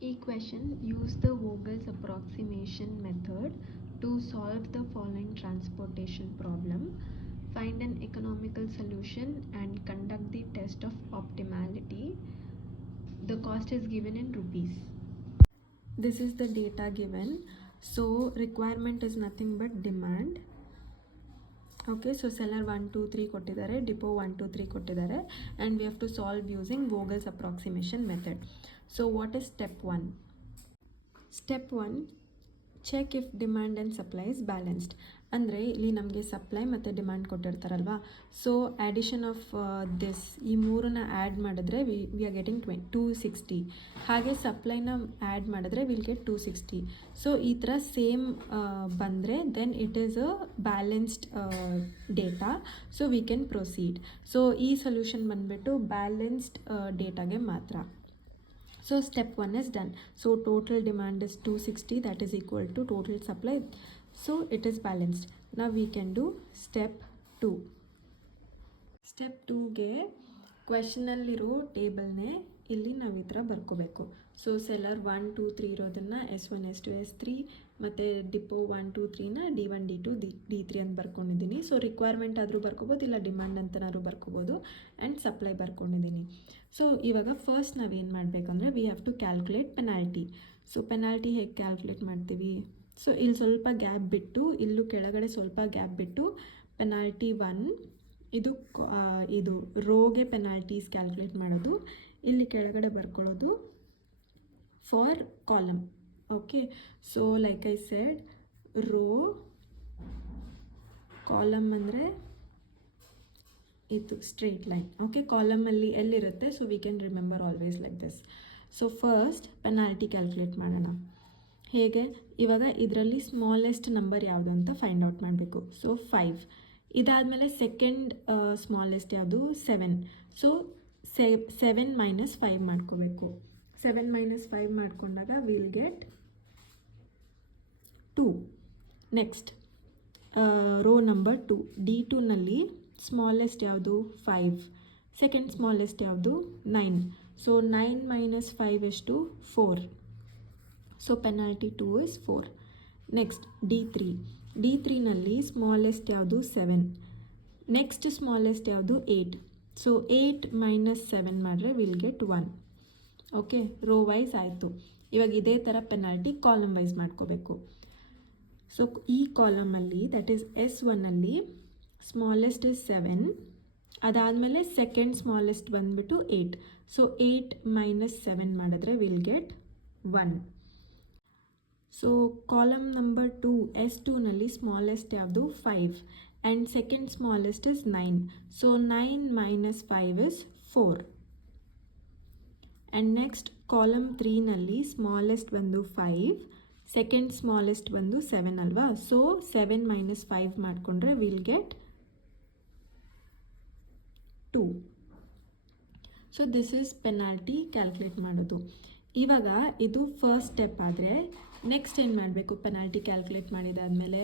Equation: use the Vogel's approximation method to solve the following transportation problem. Find an economical solution and conduct the test of optimality. The cost is given in rupees. This is the data given. So requirement is nothing but demand. Okay, so seller 1 2 3 ಕೊಟ್ಟಿದ್ದಾರೆ, depot 1 2 3 ಕೊಟ್ಟಿದ್ದಾರೆ, and we have to solve using Vogel's approximation method. So what is step 1? Step 1, check if demand and supply is balanced. ಅಂದರೆ ಇಲ್ಲಿ ನಮಗೆ supply ಮತ್ತು demand ಕೊಟ್ಟಿರ್ತಾರಲ್ವ, so addition of this ಈ ಮೂರನ್ನ add ಮಾಡಿದ್ರೆ ವಿ ಆರ್ ಗೆಟಿಂಗ್ 260. ಹಾಗೆ ಸಪ್ಲೈನ ಆ್ಯಡ್ ಮಾಡಿದ್ರೆ ವಿಲ್ ಗೆಟ್ 260. ಸೊ ಈ ಥರ ಸೇಮ್ ಬಂದರೆ then it is a balanced data, so we can proceed. So ಈ ಸೊಲ್ಯೂಷನ್ ಬಂದುಬಿಟ್ಟು ಬ್ಯಾಲೆನ್ಸ್ಡ್ ಡೇಟಾಗೆ ಮಾತ್ರ. So step 1 is done. So total demand is 260, that is equal to total supply. So it is balanced. Now we can do step 2. Step 2ಗೆ ಕ್ವೆಶನಲ್ಲಿರೋ ಟೇಬಲ್ನೇ ಇಲ್ಲಿ ನಾವು ಈ ಥರ ಬರ್ಕೋಬೇಕು. So seller 1 2 3 ಇರೋದನ್ನು S1 S2 S3 ಮತ್ತು depot 1 2 3ನ D1 D2 D3 ಅಂತ ಬರ್ಕೊಂಡಿದ್ದೀನಿ. So requirement ಆದರೂ ಬರ್ಕೋಬೋದು, ಇಲ್ಲ ಡಿಮ್ಯಾಂಡ್ ಅಂತನಾದ್ರು ಬರ್ಕೋಬೋದು, ಆ್ಯಂಡ್ ಸಪ್ಲೈ ಬರ್ಕೊಂಡಿದ್ದೀನಿ. ಸೊ ಇವಾಗ ಫಸ್ಟ್ ನಾವೇನು ಮಾಡಬೇಕಂದ್ರೆ we have to calculate penalty. So penalty ಹೇಗೆ ಕ್ಯಾಲ್ಕುಲೇಟ್ ಮಾಡ್ತೀವಿ? ಸೊ ಇಲ್ಲಿ ಸ್ವಲ್ಪ ಗ್ಯಾಪ್ ಬಿಟ್ಟು, ಇಲ್ಲೂ ಕೆಳಗಡೆ ಸ್ವಲ್ಪ ಗ್ಯಾಪ್ ಬಿಟ್ಟು ಪೆನಾಲ್ಟಿ 1 ಇದು ರೋಗೆ ಪೆನಾಲ್ಟೀಸ್ ಕ್ಯಾಲ್ಕುಲೇಟ್ ಮಾಡೋದು, ಇಲ್ಲಿ ಕೆಳಗಡೆ ಬರ್ಕೊಳ್ಳೋದು for column. Okay, so like I said, row column ಅಂದರೆ ಇದು ಸ್ಟ್ರೇಟ್ ಲೈನ್. ಓಕೆ, ಕಾಲಮಲ್ಲಿ ಎಲ್ಲಿರುತ್ತೆ, so we can remember always like this. So first penalty calculate ಮಾಡೋಣ. ಹೇಗೆ? ಇವಾಗ ಇದರಲ್ಲಿ ಸ್ಮಾಲೆಸ್ಟ್ ನಂಬರ್ ಯಾವುದು ಅಂತ ಫೈಂಡ್ ಔಟ್ ಮಾಡಬೇಕು. ಸೊ 5. ಇದಾದಮೇಲೆ ಸೆಕೆಂಡ್ ಸ್ಮಾಲೆಸ್ಟ್ ಯಾವುದು? 7. ಸೊ 7 ಮೈನಸ್ 5 ಮಾಡ್ಕೋಬೇಕು. 7 ಮೈನಸ್ 5 ಮಾಡ್ಕೊಂಡಾಗ will get 2. Next row number 2, D2ನಲ್ಲಿ ಸ್ಮಾಲೆಸ್ಟ್ ಯಾವುದು? 5. ಸೆಕೆಂಡ್ ಸ್ಮಾಲೆಸ್ಟ್ ಯಾವುದು? 9. ಸೊ 9 ಮೈನಸ್ 5 ಎಷ್ಟು? 4. So penalty 2 is 4. ನೆಕ್ಸ್ಟ್ D3ನಲ್ಲಿ ಸ್ಮಾಲೆಸ್ಟ್ ಯಾವುದು? 7. ನೆಕ್ಸ್ಟ್ ಸ್ಮಾಲೆಸ್ಟ್ ಯಾವುದು? 8. ಸೊ 8 ಮೈನಸ್ 7 ಮಾಡಿದ್ರೆ will get 1. Okay, row wise ಆಯಿತು. ಇವಾಗ ಇದೇ ಥರ ಪೆನಾಲ್ಟಿ ಕಾಲಮ್ ವೈಸ್ ಮಾಡ್ಕೋಬೇಕು. ಸೊ ಈ ಕಾಲಮಲ್ಲಿ ದಟ್ ಈಸ್ S1ಅಲ್ಲಿ ಸ್ಮಾಲೆಸ್ಟ್ ಇಸ್ 7. ಅದಾದಮೇಲೆ ಸೆಕೆಂಡ್ ಸ್ಮಾಲೆಸ್ಟ್ ಬಂದುಬಿಟ್ಟು 8. ಸೊ 8 ಮೈನಸ್ 7 ಮಾಡಿದ್ರೆ will get 1. So column number 2 S2ನಲ್ಲಿ ಸ್ಮಾಲೆಸ್ಟ್ ಯಾವುದು? 5 and second smallest is 9. So 9 minus 5 is 4. And next column 3ನಲ್ಲಿ ಸ್ಮಾಲೆಸ್ಟ್ ಬಂದು 5, ಸೆಕೆಂಡ್ ಸ್ಮಾಲೆಸ್ಟ್ ಬಂದು 7 ಅಲ್ವಾ? ಸೊ 7 ಮೈನಸ್ 5 ಮಾಡಿಕೊಂಡ್ರೆ will get 2. So this is penalty calculate ಮಾಡೋದು. ಇವಾಗ ಇದು ಫಸ್ಟ್ ಸ್ಟೆಪ್ ಆದರೆ ನೆಕ್ಸ್ಟ್ ಏನು ಮಾಡಬೇಕು? ಪೆನಾಲ್ಟಿ ಕ್ಯಾಲ್ಕುಲೇಟ್ ಮಾಡಿದಾದಮೇಲೆ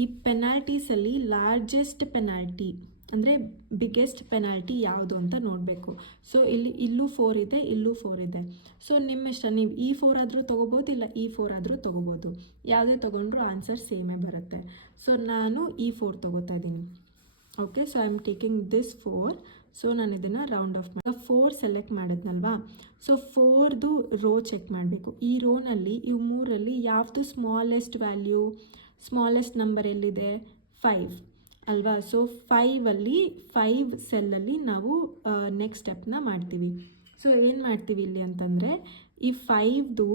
ಈ ಪೆನಾಲ್ಟೀಸಲ್ಲಿ ಲಾರ್ಜೆಸ್ಟ್ ಪೆನಾಲ್ಟಿ ಅಂದರೆ ಬಿಗ್ಗೆಸ್ಟ್ ಪೆನಾಲ್ಟಿ ಯಾವುದು ಅಂತ ನೋಡಬೇಕು. ಸೊ ಇಲ್ಲೂ 4 ಇದೆ, ಇಲ್ಲೂ 4 ಇದೆ. ಸೊ ನಿಮ್ಮ ಇಷ್ಟ, ನೀವು ಈ 4 ಆದರೂ ತೊಗೋಬೋದು, ಇಲ್ಲ ಈ 4 ಆದರೂ ತೊಗೋಬೋದು. ಯಾವುದೇ ತೊಗೊಂಡ್ರೂ ಆನ್ಸರ್ ಸೇಮೇ ಬರುತ್ತೆ. ಸೊ ನಾನು ಈ 4 ತೊಗೋತಾ ಇದ್ದೀನಿ. Okay, so I am taking this 4. So ನಾನು ಇದನ್ನು ರೌಂಡ್ ಆಫ್ ಮಾಡಿ 4 ಸೆಲೆಕ್ಟ್ ಮಾಡಿದ್ನಲ್ವಾ? ಸೊ 4ದು ರೋ ಚೆಕ್ ಮಾಡಬೇಕು. ಈ ರೋನಲ್ಲಿ ಇವು ಮೂರಲ್ಲಿ ಯಾವುದು ಸ್ಮಾಲೆಸ್ಟ್ ವ್ಯಾಲ್ಯೂ, ಸ್ಮಾಲೆಸ್ಟ್ ನಂಬರ್ ಎಲ್ಲಿದೆ? 5 ಅಲ್ವಾ? ಸೊ 5ಅಲ್ಲಿ 5 ಸೆಲ್ಲಲ್ಲಿ ನಾವು ನೆಕ್ಸ್ಟ್ ಸ್ಟೆಪ್ನ ಮಾಡ್ತೀವಿ. ಸೊ ಏನು ಮಾಡ್ತೀವಿ ಇಲ್ಲಿ ಅಂತಂದರೆ ಈ 5ದು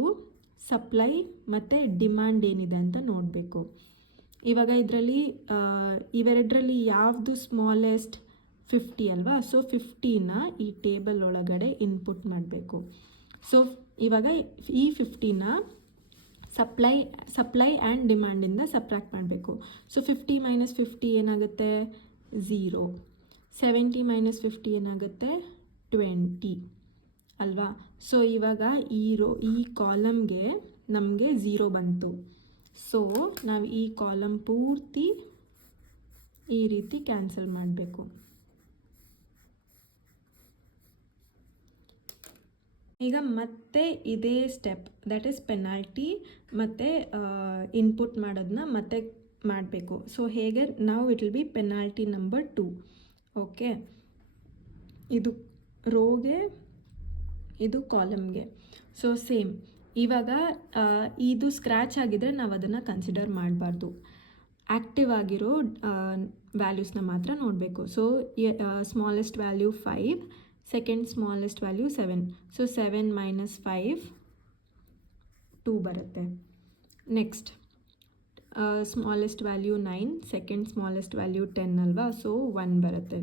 ಸಪ್ಲೈ ಮತ್ತು ಡಿಮ್ಯಾಂಡ್ ಏನಿದೆ ಅಂತ ನೋಡಬೇಕು. ಇವಾಗ ಇದರಲ್ಲಿ ಇವೆರಡರಲ್ಲಿ ಯಾವುದು ಸ್ಮಾಲೆಸ್ಟ್? 50 ಅಲ್ವಾ? ಸೊ 50ನ ಈ ಟೇಬಲ್ ಒಳಗಡೆ ಇನ್ಪುಟ್ ಮಾಡಬೇಕು. ಸೊ ಇವಾಗ ಈ 50ನ ಸಪ್ಲೈ ಆ್ಯಂಡ್ ಡಿಮ್ಯಾಂಡಿಂದ ಸಬ್ಟ್ರಾಕ್ಟ್ ಮಾಡಬೇಕು. ಸೊ 50 ಮೈನಸ್ 50 ಏನಾಗುತ್ತೆ? 0. 70 ಮೈನಸ್ 50 ಏನಾಗುತ್ತೆ? 20 ಅಲ್ವಾ? ಸೊ ಇವಾಗ ಈ ಕಾಲಮ್ಗೆ ನಮಗೆ 0 ಬಂತು. ಸೊ ನಾವು ಈ ಕಾಲಮ್ ಪೂರ್ತಿ ಈ ರೀತಿ ಕ್ಯಾನ್ಸಲ್ ಮಾಡಬೇಕು. ಈಗ ಮತ್ತೆ ಇದೇ ಸ್ಟೆಪ್, ದಟ್ ಈಸ್ ಪೆನಾಲ್ಟಿ ಮತ್ತು ಇನ್ಪುಟ್ ಮಾಡೋದನ್ನ ಮತ್ತೆ ಮಾಡಬೇಕು. ಸೊ ಹೇಗೆ ನಾವು it will B penalty number 2. Okay, ಇದು ರೋಗೆ, ಇದು ಕಾಲಮ್ಗೆ. ಸೊ ಸೇಮ್ ಇವಾಗ ಇದು ಸ್ಕ್ರ್ಯಾಚ್ ಆಗಿದ್ರೆ ನಾವು ಅದನ್ನು ಕನ್ಸಿಡರ್ ಮಾಡಬಾರ್ದು. ಆ್ಯಕ್ಟಿವ್ ಆಗಿರೋ ವ್ಯಾಲ್ಯೂಸ್ನ ಮಾತ್ರ ನೋಡಬೇಕು. So smallest value 5, second smallest value 7. So 7 minus 5 2 ಬರುತ್ತೆ. Next smallest value 9, second smallest value 10 ಅಲ್ವಾ, ಸೊ 1 ಬರುತ್ತೆ.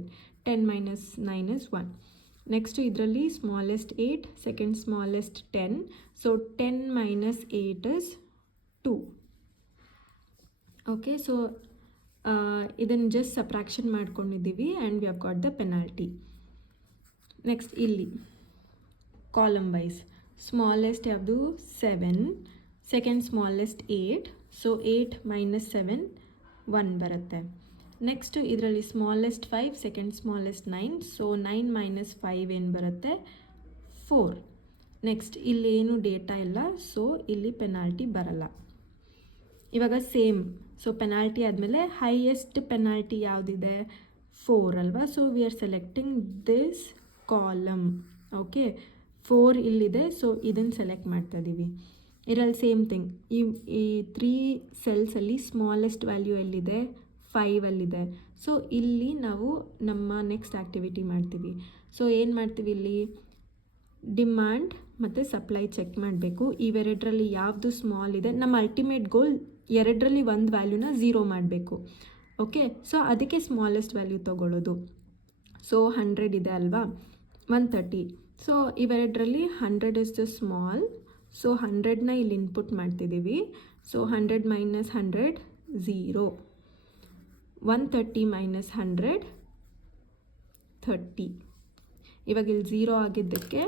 10 ಮೈನಸ್ 9 ಇಸ್ 1. ನೆಕ್ಸ್ಟ್ ಇದರಲ್ಲಿ smallest 8, second smallest 10, so 10 minus 8 is 2. Okay, so ಇದನ್ನು ಜಸ್ಟ್ ಸಬ್ಟ್ರಾಕ್ಷನ್ ಮಾಡ್ಕೊಂಡಿದ್ದೀವಿ and we have got the penalty. Next ಇಲ್ಲಿ column wise smallest ಯಾವುದು 7, second smallest 8, so 8 minus 7 1 ಬರುತ್ತೆ. Next ಇದರಲ್ಲಿ smallest 5, second smallest 9, so 9 minus 5 ಏನು ಬರುತ್ತೆ 4. Next ಇಲ್ಲಿ ಏನು ಡೇಟಾ ಇಲ್ಲ, ಸೊ ಇಲ್ಲಿ ಪೆನಾಲ್ಟಿ ಬರಲ್ಲ. ಇವಾಗ ಸೇಮ್, ಸೊ ಪೆನಾಲ್ಟಿ ಆದಮೇಲೆ ಹೈಯೆಸ್ಟ್ ಪೆನಾಲ್ಟಿ ಯಾವುದಿದೆ 4 ಅಲ್ವಾ, so we R selecting this column. Okay, 4 ಇಲ್ಲಿದೆ, ಸೊ ಇದನ್ನು ಸೆಲೆಕ್ಟ್ ಮಾಡ್ತಾ ಇದ್ದೀವಿ. ಇದರಲ್ಲಿ ಸೇಮ್ ಥಿಂಗ್, ಈ 3 ಸೆಲ್ಸಲ್ಲಿ ಸ್ಮಾಲೆಸ್ಟ್ ವ್ಯಾಲ್ಯೂ ಎಲ್ಲಿದೆ 5 ಅಲ್ಲಿದೆ. ಸೊ ಇಲ್ಲಿ ನಾವು ನಮ್ಮ ನೆಕ್ಸ್ಟ್ ಆ್ಯಕ್ಟಿವಿಟಿ ಮಾಡ್ತೀವಿ. ಸೊ ಏನು ಮಾಡ್ತೀವಿ, ಇಲ್ಲಿ ಡಿಮ್ಯಾಂಡ್ ಮತ್ತು ಸಪ್ಲೈ ಚೆಕ್ ಮಾಡಬೇಕು. ಇವೆರಡರಲ್ಲಿ ಯಾವುದು ಸ್ಮಾಲ್ ಇದೆ, ನಮ್ಮ ಅಲ್ಟಿಮೇಟ್ ಗೋಲ್ ಎರಡರಲ್ಲಿ ಒಂದು ವ್ಯಾಲ್ಯೂನ 0 ಮಾಡಬೇಕು. ಓಕೆ, ಸೊ ಅದಕ್ಕೆ ಸ್ಮಾಲೆಸ್ಟ್ ವ್ಯಾಲ್ಯೂ ತೊಗೊಳ್ಳೋದು. ಸೊ 100 ಇದೆ ಅಲ್ವಾ, 130. ಸೊ ಇವೆರಡರಲ್ಲಿ 100 ಇಸ್ ದ ಸ್ಮಾಲ್, ಸೊ 100ನ ಇಲ್ಲಿ ಇನ್ಪುಟ್ ಮಾಡ್ತಿದ್ದೀವಿ. So 100 minus 100 0, 130 minus 100 30. ಇವಾಗ ಇಲ್ಲಿ 0 ಆಗಿದ್ದಕ್ಕೆ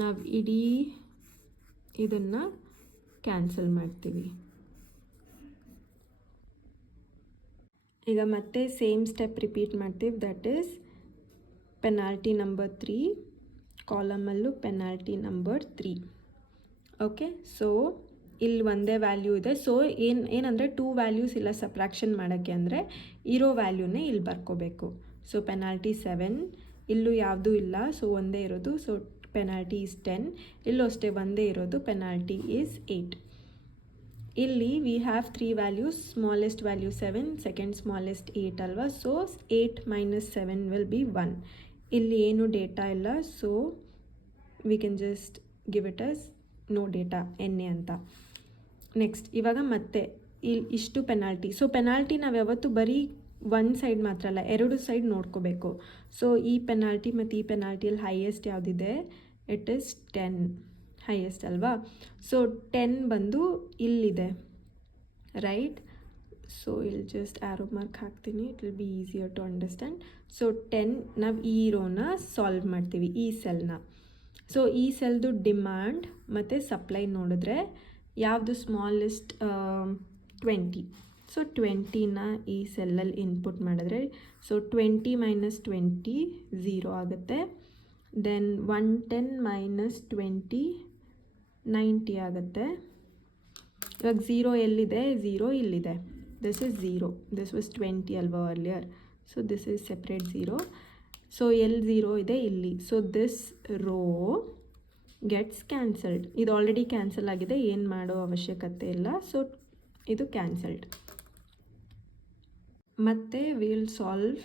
ನಾವು ಇಡೀ ಇದನ್ನು ಕ್ಯಾನ್ಸಲ್ ಮಾಡ್ತೀವಿ. ಈಗ ಮತ್ತೆ ಸೇಮ್ ಸ್ಟೆಪ್ ರಿಪೀಟ್ ಮಾಡ್ತೀವಿ, ದಟ್ ಈಸ್ ಪೆನಾಲ್ಟಿ ನಂಬರ್ 3, ಕಾಲಮಲ್ಲೂ ಪೆನಾಲ್ಟಿ ನಂಬರ್ 3. ಓಕೆ, ಸೊ ಇಲ್ಲಿ ಒಂದೇ ವ್ಯಾಲ್ಯೂ ಇದೆ. ಸೊ ಏನಂದರೆ 2 ವ್ಯಾಲ್ಯೂಸ್ ಇಲ್ಲ ಸಬ್ಟ್ರಾಕ್ಷನ್ ಮಾಡೋಕ್ಕೆ, ಅಂದರೆ ಇರೋ ವ್ಯಾಲ್ಯೂನೇ ಇಲ್ಲಿ ಬರ್ಕೋಬೇಕು. ಸೊ ಪೆನಾಲ್ಟಿ 7, ಇಲ್ಲೂ ಯಾವುದೂ ಇಲ್ಲ, ಸೊ ಒಂದೇ ಇರೋದು, ಸೊ ಪೆನಾಲ್ಟಿ ಈಸ್ 10. ಇಲ್ಲೂ ಅಷ್ಟೇ ಒಂದೇ ಇರೋದು, ಪೆನಾಲ್ಟಿ ಈಸ್ 8. ಇಲ್ಲಿ we have 3 values, smallest value 7, second smallest 8 ಅಲ್ವಾ, ಸೊ 8 ಮೈನಸ್ 7 ವಿಲ್ ಬಿ 1. ಇಲ್ಲಿ ಏನು ಡೇಟಾ ಇಲ್ಲ, so we can just give it as no data ಎನ್ನೆ ಅಂತ. ನೆಕ್ಸ್ಟ್ ಇವಾಗ ಮತ್ತೆ ಇಲ್ಲಿ ಇಷ್ಟು ಪೆನಾಲ್ಟಿ. ಸೊ ಪೆನಾಲ್ಟಿ ನಾವು ಯಾವತ್ತೂ ಬರೀ ಒಂದು ಸೈಡ್ ಮಾತ್ರ ಅಲ್ಲ, 2 ಸೈಡ್ ನೋಡ್ಕೋಬೇಕು. ಸೊ ಈ ಪೆನಾಲ್ಟಿ ಮತ್ತು ಈ ಪೆನಾಲ್ಟಿಯಲ್ಲಿ ಹೈಯೆಸ್ಟ್ ಯಾವುದಿದೆ, ಇಟ್ ಈಸ್ 10 ಹೈಯೆಸ್ಟ್ ಅಲ್ವಾ. ಸೊ 10 ಬಂದು ಇಲ್ಲಿದೆ, ರೈಟ್. ಸೊ ಇಲ್ಲಿ ಜಸ್ಟ್ ಆ್ಯರೋ ಮಾರ್ಕ್ ಹಾಕ್ತೀನಿ, it will be easier to understand. So 10 ನಾವು ಈ ರೋನ ಸಾಲ್ವ್ ಮಾಡ್ತೀವಿ, ಈ ಸೆಲ್ನ. ಸೊ ಈ ಸೆಲ್ದು ಡಿಮ್ಯಾಂಡ್ ಮತ್ತು ಸಪ್ಲೈ ನೋಡಿದ್ರೆ ಯಾವುದು ಸ್ಮಾಲೆಸ್ಟ್ 20. ಸೊ 20ನ ಈ ಸೆಲ್ಲಲ್ಲಿ ಇನ್ಪುಟ್ ಮಾಡಿದ್ರೆ, ಸೊ 20 ಮೈನಸ್ 20 0 ಆಗುತ್ತೆ. ದೆನ್ 110 ಮೈನಸ್ 20 90 ಆಗುತ್ತೆ. ಇವಾಗ 0 ಎಲ್ಲಿದೆ, 0 ಇಲ್ಲಿದೆ, ದಿಸ್ ಇಸ್ 0, ದಿಸ್ ವಾಸ್ 20 ಅಲ್ವಾ earlier, so this is separate 0. So ಎಲ್ಲಿ 0 ಇದೆ ಇಲ್ಲಿ, so this row gets cancelled. ಇದು ಆಲ್ರೆಡಿ ಕ್ಯಾನ್ಸಲ್ ಆಗಿದೆ, ಏನು ಮಾಡೋ ಅವಶ್ಯಕತೆ ಇಲ್ಲ, ಸೊ ಇದು ಕ್ಯಾನ್ಸಲ್ಡ್. ಮತ್ತು will solve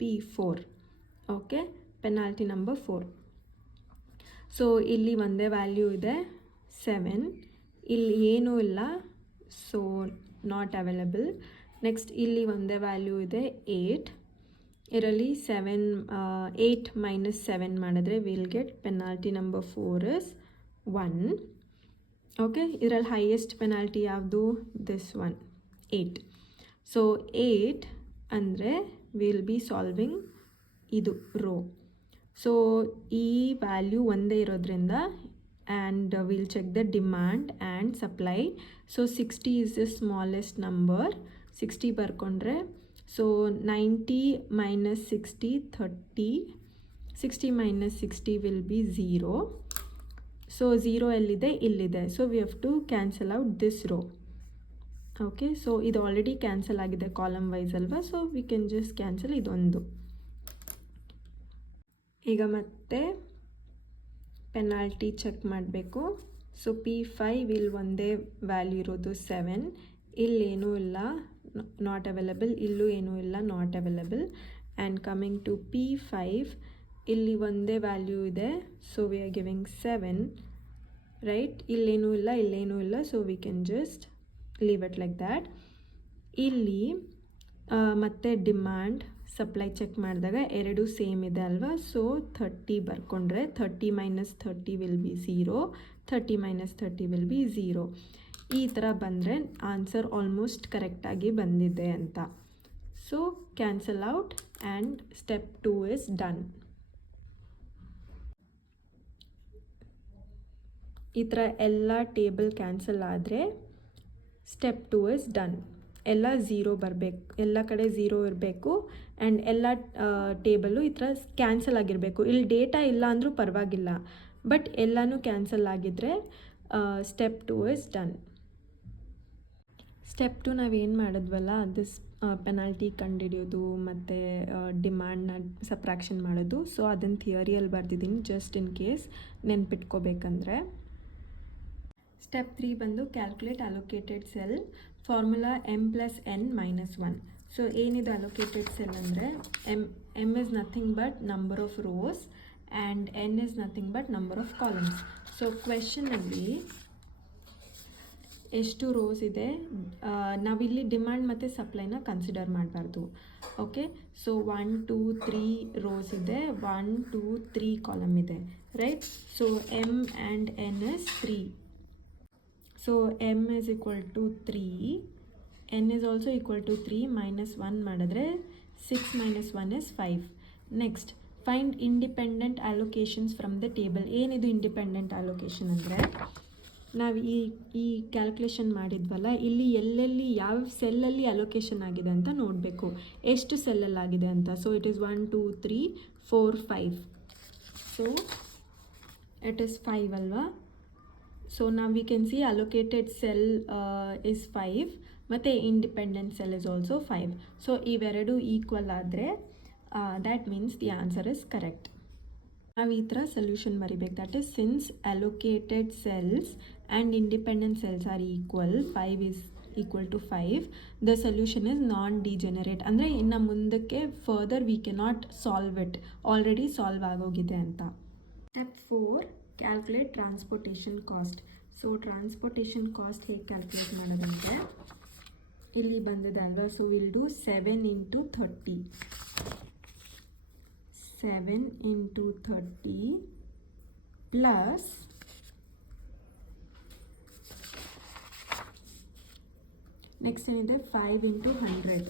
P4. Okay, penalty number 4. So ಇಲ್ಲಿ ಒಂದೇ ವ್ಯಾಲ್ಯೂ ಇದೆ 7, ಇಲ್ಲಿ ಏನೂ ಇಲ್ಲ, ಸೊ ನಾಟ್ ಅವೈಲಬಲ್. ನೆಕ್ಸ್ಟ್ ಇಲ್ಲಿ ಒಂದೇ ವ್ಯಾಲ್ಯೂ ಇದೆ 8, ಇದರಲ್ಲಿ 8 ಮೈನಸ್ 7 ಮಾಡಿದ್ರೆ will get penalty number 4 is 1. ಓಕೆ, ಇದರಲ್ಲಿ ಹೈಯೆಸ್ಟ್ ಪೆನಾಲ್ಟಿ ಯಾವುದು, ದಿಸ್ ಒನ್ 8. ಸೊ 8 ಅಂದರೆ ವಿಲ್ ಬಿ ಸಾಲ್ವಿಂಗ್ ಇದು ರೋ. ಸೊ ಈ ವ್ಯಾಲ್ಯೂ ಒಂದೇ ಇರೋದ್ರಿಂದ and will check the demand and supply. So 60 is the smallest number, 60 ಬರ್ಕೊಂಡ್ರೆ, so 90 minus 60 30, 60 minus 60 will be 0. So 0 ಎಲ್ಲಿದೆ, ಇಲ್ಲಿದೆ. So we have to cancel out this rho. Okay, so ಇದು already cancel ಆಗಿದೆ column wise ಅಲ್ವಾ, so we can just cancel ಇದೊಂದು. ಈಗ ಮತ್ತೆ penalty check ಮಾಡಬೇಕು. ಸೊ P5 ಇಲ್ಲಿ ಒಂದೇ ವ್ಯಾಲ್ಯೂ ಇರೋದು 7, ಇಲ್ಲೇನೂ ಇಲ್ಲ, ನಾಟ್ ಅವೈಲಬಲ್, ಇಲ್ಲೂ ಏನೂ ಇಲ್ಲ, not available. And coming to P5 ಇಲ್ಲಿ ಒಂದೇ ವ್ಯಾಲ್ಯೂ ಇದೆ, so we are giving 7, right. ಇಲ್ಲೇನೂ ಇಲ್ಲ, ಇಲ್ಲೇನೂ ಇಲ್ಲ, so we can just leave it like that. ಇಲ್ಲಿ ಮತ್ತೆ ಡಿಮ್ಯಾಂಡ್ ಸಪ್ಲೈ ಚೆಕ್ ಮಾಡಿದಾಗ ಎರಡೂ ಸೇಮ್ ಇದೆ ಅಲ್ವಾ, so 30 ಬರ್ಕೊಂಡ್ರೆ 30 minus 30 will be 0, 30 minus 30 will be 0. ಈ ಥರ ಬಂದರೆ ಆನ್ಸರ್ ಆಲ್ಮೋಸ್ಟ್ ಕರೆಕ್ಟಾಗಿ ಬಂದಿದೆ ಅಂತ. So cancel out and step 2 is done. ಈ ಥರ ಎಲ್ಲ ಟೇಬಲ್ ಕ್ಯಾನ್ಸಲ್ ಆದರೆ ಸ್ಟೆಪ್ 2 ಇಸ್ ಡನ್. ಎಲ್ಲ 0 ಬರಬೇಕು, ಎಲ್ಲ ಕಡೆ 0 ಇರಬೇಕು, ಆ್ಯಂಡ್ ಎಲ್ಲ ಟೇಬಲ್ಲು ಈ ಥರ ಕ್ಯಾನ್ಸಲ್ ಆಗಿರಬೇಕು. ಇಲ್ಲಿ ಡೇಟಾ ಇಲ್ಲ ಅಂದರೂ ಪರವಾಗಿಲ್ಲ, ಬಟ್ ಎಲ್ಲನೂ ಕ್ಯಾನ್ಸಲ್ ಆಗಿದ್ದರೆ ಸ್ಟೆಪ್ 2 ಇಸ್ ಡನ್. ಸ್ಟೆಪ್ 2 ನಾವೇನು ಮಾಡಿದ್ವಲ್ಲ, ದಿಸ್ ಪೆನಾಲ್ಟಿ ಕಂಡುಹಿಡಿಯೋದು ಮತ್ತು ಡಿಮ್ಯಾಂಡ್ನ ಸಬ್ಟ್ರಾಕ್ಷನ್ ಮಾಡೋದು. ಸೊ ಅದನ್ನು ಥಿಯರಿಯಲ್ಲಿ ಬರ್ದಿದ್ದೀನಿ, ಜಸ್ಟ್ ಇನ್ ಕೇಸ್ ನೆನ್ಪಿಟ್ಕೋಬೇಕಂದ್ರೆ. ಸ್ಟೆಪ್ 3 ಬಂದು calculate allocated cell, formula m+n-1. So ಏನಿದೆ ಅಲೋಕೇಟೆಡ್ ಸೆಲ್ ಅಂದರೆ m is nothing but number of rows and n is nothing but number of columns. So ಕ್ವೆಶನಲ್ಲಿ ಎಷ್ಟು rows ಇದೆ, ನಾವಿಲ್ಲಿ demand ಮತ್ತು ಸಪ್ಲೈನ ಕನ್ಸಿಡರ್ ಮಾಡಬಾರ್ದು. ಓಕೆ, ಸೊ 1 2 3 ರೋಸ್ ಇದೆ, 1 2 3 ಕಾಲಮ್ ಇದೆ, right. So m and n is 3. So m is equal to 3, n is also equal to 3, minus 1 ಮಾಡಿದ್ರೆ 6 minus 1 is 5. Next find independent allocations from the table. ಏನಿದು independent allocation ಅಂದರೆ, ನಾವು ಈ calculation ಮಾಡಿದ್ವಲ್ಲ, ಇಲ್ಲಿ ಎಲ್ಲೆಲ್ಲಿ ಯಾವ ಸೆಲ್ಲಲ್ಲಿ ಅಲೋಕೇಶನ್ ಆಗಿದೆ ಅಂತ ನೋಡಬೇಕು, ಎಷ್ಟು ಸೆಲ್ಲಲ್ಲಾಗಿದೆ ಅಂತ. So it is 1 2 3 4 5. So it is 5 ಅಲ್ವಾ. ಸೊ ನಾವು we can see allocated cell is 5 ಮತ್ತು ಇಂಡಿಪೆಂಡೆಂಟ್ ಸೆಲ್ ಇಸ್ ಆಲ್ಸೋ 5. ಸೊ ಇವೆರಡು ಈಕ್ವಲ್ ಆದರೆ that means the answer is correct. ನಾವು ಈ ಥರ ಸೊಲ್ಯೂಷನ್ ಬರಿಬೇಕು. That is since allocated cells and independent cells are equal, 5 is equal to 5, the solution is non degenerate. ಅಂದರೆ ಇನ್ನು ಮುಂದಕ್ಕೆ further we cannot solve it, already solve ಆಗೋಗಿದೆ ಅಂತ. Step 4 calculate transportation cost. So transportation cost ಹೇಗೆ calculate ಮಾಡೋದಂದರೆ, ಇಲ್ಲಿ ಬಂದಿದೆ ಅಲ್ವಾ, so will do 7 × 30. 7 × 30 plus next ಏನಿದೆ 5 × 100.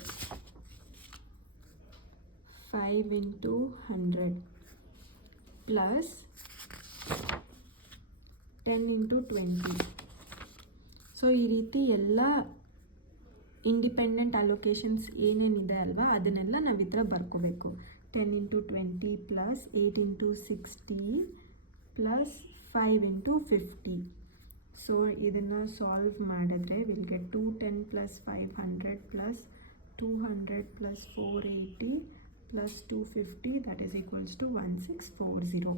5 × 100 ಪ್ಲಸ್ 10 × 20. ಸೊ ಈ ರೀತಿ ಎಲ್ಲ ಇಂಡಿಪೆಂಡೆಂಟ್ ಅಲೋಕೇಶನ್ಸ್ ಏನೇನಿದೆ ಅಲ್ವಾ, ಅದನ್ನೆಲ್ಲ ನಾವು ಈ ಥರ ಬರ್ಕೋಬೇಕು. 10 × 20 ಪ್ಲಸ್ 8 × 60 ಪ್ಲಸ್ 5 × 50. ಸೊ ಇದನ್ನು ಸಾಲ್ವ್ ಮಾಡಿದ್ರೆ will get 210 plus 500 plus 200 plus 480 plus 250, that is equals to 1640.